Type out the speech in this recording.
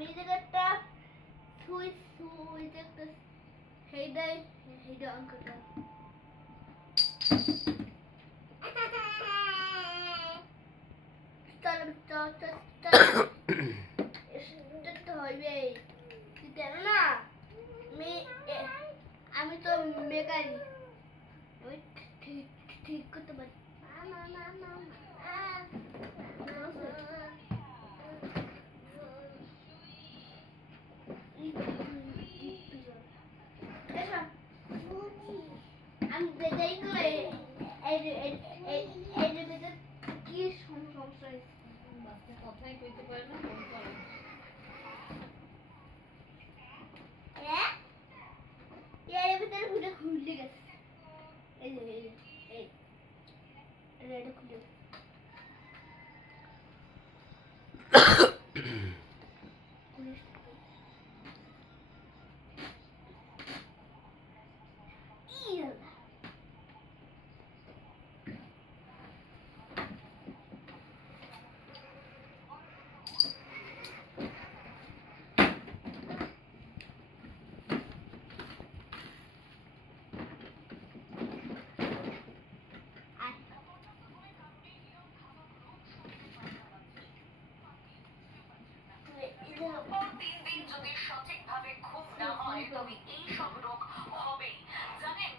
আমি এই জায়গাটা সুইচ সুইচ একটা হেডে অঙ্কটা আমি তো মেকানিক আমি ঠিক করতে পারি আমি বেজাই করে কি সমস্যা কথাই কইতে পারে না ফোন করে এর ভিতরে খুলে খুলে গেছে এই যে এই এটা খুলে গেছে পর 3 দিন যদি সঠিকভাবে ঘুম না হয় তবে এই সব রোগ হবেই। জানেন